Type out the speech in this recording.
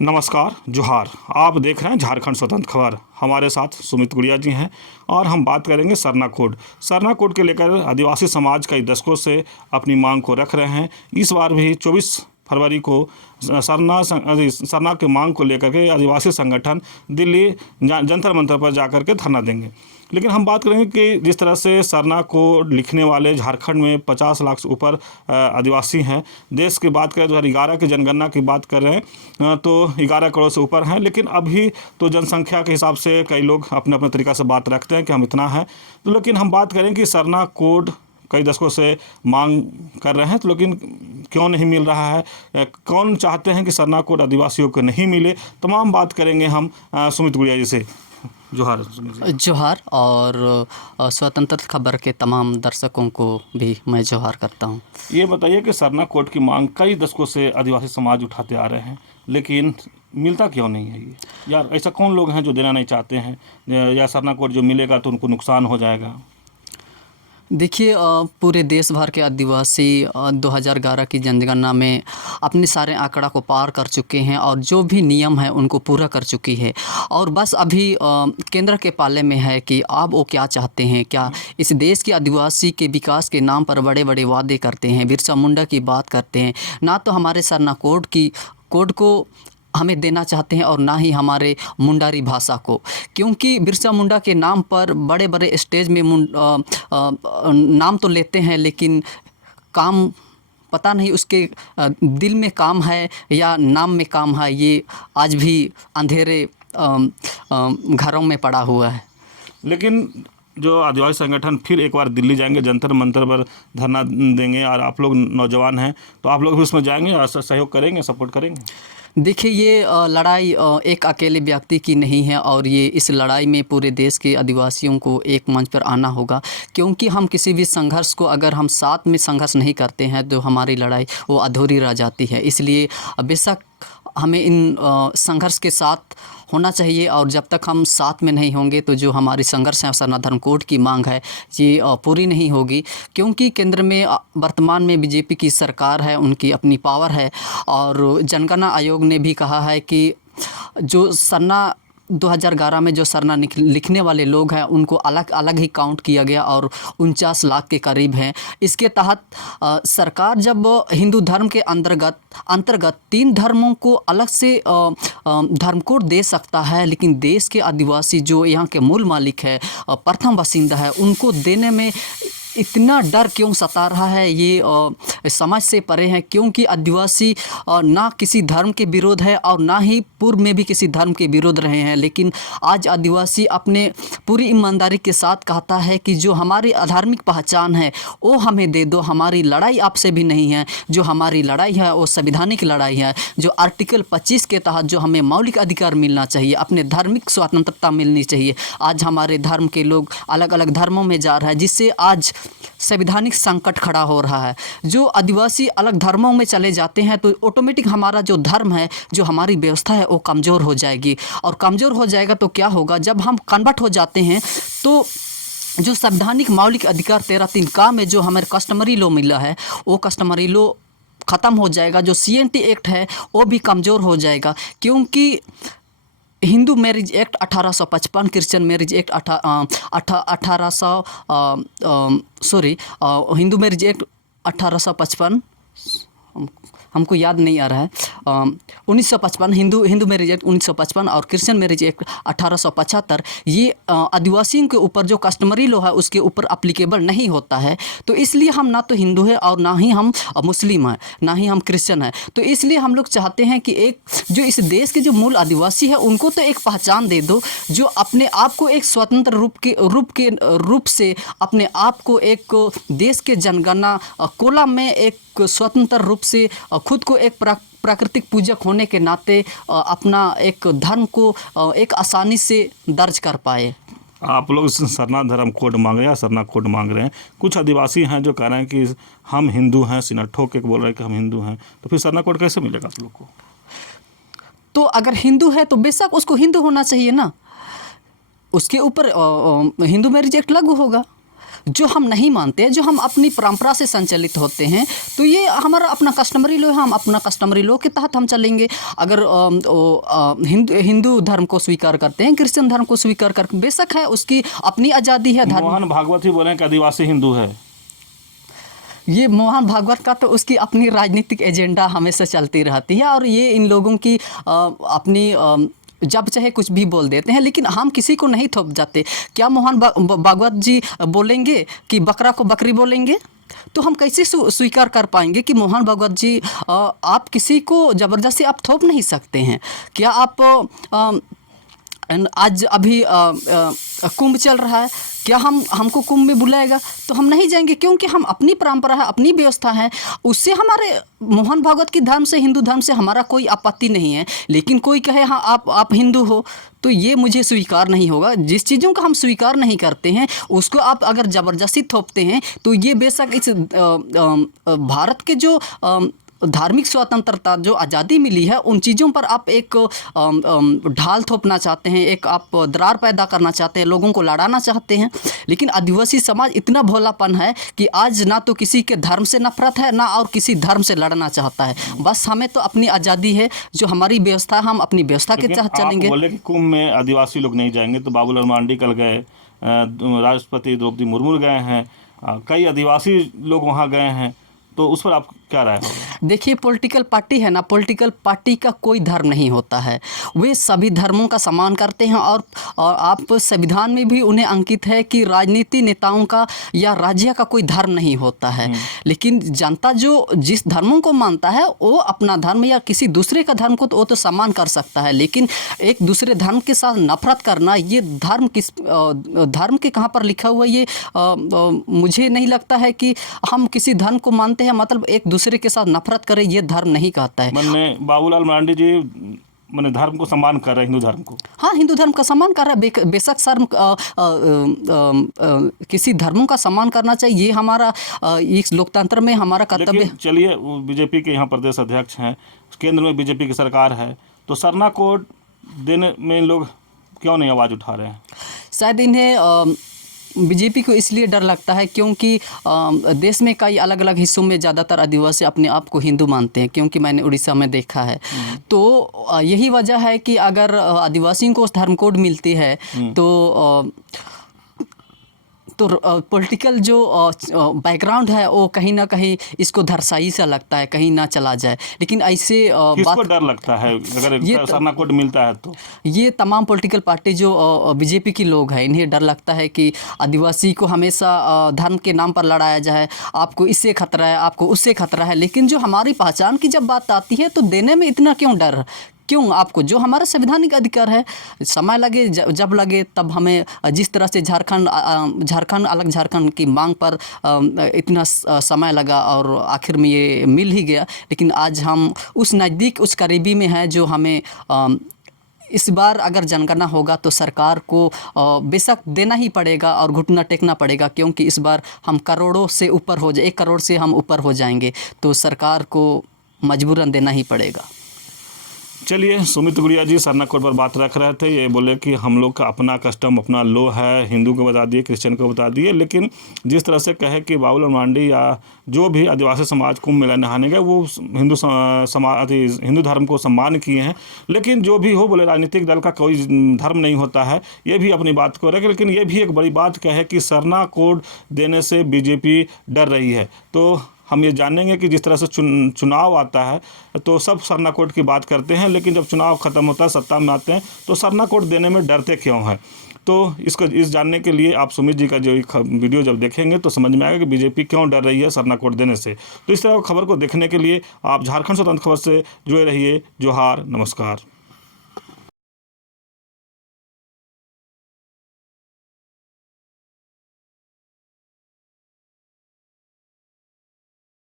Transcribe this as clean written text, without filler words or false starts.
नमस्कार, जोहार। आप देख रहे हैं झारखंड स्वतंत्र खबर। हमारे साथ सुमित गुड़िया जी हैं और हम बात करेंगे सरना कोड। सरना कोड के लेकर आदिवासी समाज कई दशकों से अपनी मांग को रख रहे हैं। इस बार भी 24 फरवरी को सरना की मांग को लेकर के आदिवासी संगठन दिल्ली जंतर मंतर पर जाकर के धरना देंगे। लेकिन हम बात करेंगे कि जिस तरह से सरना को लिखने वाले झारखंड में 50 लाख से ऊपर आदिवासी हैं। देश की बात करें 2011 की जनगणना की बात कर रहे हैं तो 11 करोड़ से ऊपर हैं। लेकिन अभी तो जनसंख्या के हिसाब से कई लोग अपने अपने तरीक़ा से बात रखते हैं कि हम इतना हैं। तो लेकिन हम बात करें कि सरना कोड कई दशकों से मांग कर रहे हैं, तो लेकिन क्यों नहीं मिल रहा है, कौन चाहते हैं कि सरना कोड आदिवासियों को नहीं मिले, तमाम बात करेंगे हम सुमित गुड़िया जी से। जोहार। जोहार और स्वतंत्र खबर के तमाम दर्शकों को भी मैं जोहार करता हूं। ये बताइए कि सरना कोड की मांग कई दशकों से आदिवासी समाज उठाते आ रहे हैं, लेकिन मिलता क्यों नहीं है? ये यार ऐसा कौन लोग हैं जो देना नहीं चाहते हैं, या सरना कोड जो मिलेगा तो उनको नुकसान हो जाएगा? देखिए, पूरे देश भर के आदिवासी 2011 की जनगणना में अपने सारे आंकड़ा को पार कर चुके हैं और जो भी नियम है उनको पूरा कर चुकी है। और बस अभी केंद्र के पाले में है कि आप वो क्या चाहते हैं। क्या इस देश के आदिवासी के विकास के नाम पर बड़े बड़े वादे करते हैं, बिरसा मुंडा की बात करते हैं, ना तो हमारे सरना कोड को हमें देना चाहते हैं और ना ही हमारे मुंडारी भाषा को। क्योंकि बिरसा मुंडा के नाम पर बड़े बड़े स्टेज में नाम तो लेते हैं, लेकिन काम पता नहीं उसके दिल में काम है या नाम में काम है। ये आज भी अंधेरे घरों में पड़ा हुआ है। लेकिन जो आदिवासी संगठन फिर एक बार दिल्ली जाएंगे, जंतर मंतर पर धरना देंगे, और आप लोग नौजवान हैं तो आप लोग भी उसमें जाएंगे और सहयोग करेंगे, सपोर्ट करेंगे? देखिए, ये लड़ाई एक अकेले व्यक्ति की नहीं है और ये इस लड़ाई में पूरे देश के आदिवासियों को एक मंच पर आना होगा। क्योंकि हम किसी भी संघर्ष को अगर हम साथ में संघर्ष नहीं करते हैं तो हमारी लड़ाई वो अधूरी रह जाती है। इसलिए बेशक हमें इन संघर्ष के साथ होना चाहिए और जब तक हम साथ में नहीं होंगे तो जो हमारी संघर्ष है सरना धर्म कोड की मांग है ये पूरी नहीं होगी। क्योंकि केंद्र में वर्तमान में बीजेपी की सरकार है, उनकी अपनी पावर है और जनगणना आयोग ने भी कहा है कि जो सरना 2011 में जो सरना लिखने वाले लोग हैं उनको अलग अलग ही काउंट किया गया और 49 लाख के करीब हैं। इसके तहत सरकार जब हिंदू धर्म के अंतर्गत 3 धर्मों को अलग से धर्म कोड दे सकता है, लेकिन देश के आदिवासी जो यहाँ के मूल मालिक है, प्रथम बासिंदा है, उनको देने में इतना डर क्यों सता रहा है, ये समझ से परे है। क्योंकि आदिवासी ना किसी धर्म के विरोध है और ना ही पूर्व में भी किसी धर्म के विरोध रहे हैं, लेकिन आज आदिवासी अपने पूरी ईमानदारी के साथ कहता है कि जो हमारी धार्मिक पहचान है वो हमें दे दो। हमारी लड़ाई आपसे भी नहीं है, जो हमारी लड़ाई है वो संवैधानिक लड़ाई है, जो आर्टिकल 25 के तहत जो हमें मौलिक अधिकार मिलना चाहिए, अपने धार्मिक स्वतंत्रता मिलनी चाहिए। आज हमारे धर्म के लोग अलग अलग धर्मों में जा रहा है, जिससे आज संवैधानिक संकट खड़ा हो रहा है। जो आदिवासी अलग धर्मों में चले जाते हैं तो ऑटोमेटिक हमारा जो धर्म है, जो हमारी व्यवस्था है वो कमज़ोर हो जाएगी। और कमज़ोर हो जाएगा तो क्या होगा, जब हम कन्वर्ट हो जाते हैं तो जो संवैधानिक मौलिक अधिकार 13(3) का में जो हमें कस्टमरी लॉ मिला है वो कस्टमरी लॉ ख़त्म हो जाएगा। जो CNT एक्ट है वो भी कमज़ोर हो जाएगा। क्योंकि Hindu marriage act 1855, Christian marriage act Hindu marriage act 1855, हमको याद नहीं आ रहा है, 1955, हिंदू मैरिज एक्ट 1955 और क्रिश्चियन मैरिज एक्ट 1875, ये आदिवासियों के ऊपर जो कस्टमरी लॉ है उसके ऊपर अप्लीकेबल नहीं होता है। तो इसलिए हम ना तो हिंदू है और ना ही हम मुस्लिम हैं, ना ही हम क्रिश्चियन हैं। तो इसलिए हम लोग चाहते हैं कि एक जो इस देश के जो मूल आदिवासी है उनको तो एक पहचान दे दो, जो अपने आप को एक स्वतंत्र रूप से अपने आप को एक देश के जनगणना कोलम में एक स्वतंत्र रूप से खुद को एक प्राकृतिक पूजक होने के नाते अपना एक धर्म को एक आसानी से दर्ज कर पाए। आप लोग सरना धर्म कोड मांग रहे हैं या सरना कोड मांग रहे हैं? कुछ आदिवासी हैं जो कह रहे हैं कि हम हिंदू हैं, सीना ठोक के बोल रहे हैं कि हम हिंदू हैं, तो फिर सरना कोड कैसे मिलेगा आप लोग को? तो अगर हिंदू है तो बेशक उसको हिंदू होना चाहिए ना, उसके ऊपर हिंदू मैरिज एक्ट लागू होगा। जो हम नहीं मानते, जो हम अपनी परंपरा से संचालित होते हैं, तो ये हमारा अपना कस्टमरी लॉ है, हम अपना कस्टमरी लॉ के तहत हम चलेंगे। अगर हिंदू धर्म को स्वीकार करते हैं, क्रिश्चियन धर्म को स्वीकार करते, बेशक है, उसकी अपनी आज़ादी है। मोहन भागवत ही बोले कि आदिवासी हिंदू है। ये मोहन भागवत का तो उसकी अपनी राजनीतिक एजेंडा हमेशा चलती रहती है, और ये इन लोगों की अपनी जब चाहे कुछ भी बोल देते हैं, लेकिन हम किसी को नहीं थोप जाते। क्या मोहन भागवत जी बोलेंगे कि बकरा को बकरी बोलेंगे? तो हम कैसे स्वीकार कर पाएंगे कि मोहन भागवत जी, आप किसी को ज़बरदस्ती आप थोप नहीं सकते हैं। क्या आप आज अभी कुंभ चल रहा है, क्या हमको कुंभ में बुलाएगा? तो हम नहीं जाएंगे, क्योंकि हम अपनी परंपरा है, अपनी व्यवस्था है, उससे हमारे मोहन भागवत की धर्म से, हिंदू धर्म से हमारा कोई आपत्ति नहीं है। लेकिन कोई कहे हाँ आप हिंदू हो, तो ये मुझे स्वीकार नहीं होगा। जिस चीज़ों का हम स्वीकार नहीं करते हैं, उसको आप अगर ज़बरदस्ती थोपते हैं, तो ये बेशक इस भारत के जो धार्मिक स्वतंत्रता, जो आज़ादी मिली है, उन चीज़ों पर आप एक ढाल थोपना चाहते हैं, एक आप दरार पैदा करना चाहते हैं, लोगों को लड़ाना चाहते हैं। लेकिन आदिवासी समाज इतना भोलापन है कि आज ना तो किसी के धर्म से नफरत है, ना और किसी धर्म से लड़ना चाहता है। बस हमें तो अपनी आज़ादी है, जो हमारी व्यवस्था, हम अपनी व्यवस्था के तहत चलेंगे। बोले कि कुंभ में आदिवासी लोग नहीं जाएंगे, तो बाबूलाल मरांडी कल गए, राष्ट्रपति द्रौपदी मुर्मू गए हैं, कई आदिवासी लोग वहाँ गए हैं, तो उस पर आप क्या राय होगा? देखिए, पॉलिटिकल पार्टी है ना, पॉलिटिकल पार्टी का कोई धर्म नहीं होता है, वे सभी धर्मों का सम्मान करते हैं। और आप संविधान में भी उन्हें अंकित है कि राजनीति नेताओं का या राज्य का कोई धर्म नहीं होता है। लेकिन जनता जो जिस धर्मों को मानता है, वो अपना धर्म या किसी दूसरे का धर्म को तो वो तो सम्मान कर सकता है। लेकिन एक दूसरे धर्म के साथ नफरत करना, ये धर्म किस धर्म के कहाँ पर लिखा हुआ, ये मुझे नहीं लगता है कि हम किसी धर्म को मानते हैं मतलब एक दूसरे के साथ नफरत करें, ये धर्म नहीं कहता है। मैंने बाबूलाल मरांडी जी मैंने धर्म को सम्मान कर रहे हैं, हिंदू धर्म को। हाँ, हिंदू धर्म का सम्मान कर रहा है, बेशक शर्म किसी धर्मों का सम्मान करना चाहिए, ये हमारा इस लोकतंत्र में हमारा कर्तव्य है। चलिए, वो बीजेपी के यहाँ प्रदेश अध्यक्ष हैं, केंद्र में बीजेपी की सरकार है, तो सरना कोड देने में लोग क्यों नहीं आवाज़ उठा रहे हैं? शायद इन्हें बीजेपी को इसलिए डर लगता है क्योंकि देश में कई अलग अलग हिस्सों में ज़्यादातर आदिवासी अपने आप को हिंदू मानते हैं, क्योंकि मैंने उड़ीसा में देखा है। तो यही वजह है कि अगर आदिवासियों को धर्म कोड मिलती है तो पॉलिटिकल जो बैकग्राउंड है वो कहीं ना कहीं इसको धरसाई सा लगता है, कहीं ना चला जाए। लेकिन ऐसे किसको डर लगता है अगर सरना कोड मिलता है तो? ये तमाम पॉलिटिकल पार्टी जो बीजेपी की लोग हैं, इन्हें डर लगता है कि आदिवासी को हमेशा धर्म के नाम पर लड़ाया जाए, आपको इससे खतरा है, आपको उससे खतरा है। लेकिन जो हमारी पहचान की जब बात आती है तो देने में इतना क्यों डर? क्यों? आपको जो हमारा संवैधानिक अधिकार है, समय लगे जब लगे तब हमें, जिस तरह से झारखंड अलग झारखंड की मांग पर इतना समय लगा और आखिर में ये मिल ही गया। लेकिन आज हम उस नज़दीक, उस करीबी में हैं जो हमें इस बार अगर जनगणना होगा तो सरकार को बेशक देना ही पड़ेगा और घुटना टेकना पड़ेगा, क्योंकि इस बार हम करोड़ों से ऊपर हो जाए, 1 करोड़ से हम ऊपर हो जाएंगे, तो सरकार को मजबूरन देना ही पड़ेगा। चलिए, सुमित गुड़िया जी सरना कोड पर बात रख रहे थे। ये बोले कि हम लोग का अपना कस्टम, अपना लॉ है, हिंदू को बता दिए, क्रिश्चियन को बता दिए। लेकिन जिस तरह से कहे कि बाबूलाल मरांडी या जो भी आदिवासी समाज कुंभ मेला नहाने गए, वो हिंदू धर्म को सम्मान किए हैं। लेकिन जो भी हो, बोले राजनीतिक दल का कोई धर्म नहीं होता है, ये भी अपनी बात को रखे। लेकिन ये भी एक बड़ी बात कहे कि सरना कोड देने से बीजेपी डर रही है। तो हम ये जानेंगे कि जिस तरह से चुनाव आता है तो सब सरना कोड की बात करते हैं, लेकिन जब चुनाव ख़त्म होता है, सत्ता में आते हैं, तो सरना कोड देने में डरते क्यों हैं? तो इस जानने के लिए आप सुमित जी का जो वीडियो जब देखेंगे तो समझ में आएगा कि बीजेपी क्यों डर रही है सरना कोड देने से। तो इस तरह की खबर को देखने के लिए आप झारखंड स्वतंत्र खबर से जुड़े रहिए। जोहार, नमस्कार।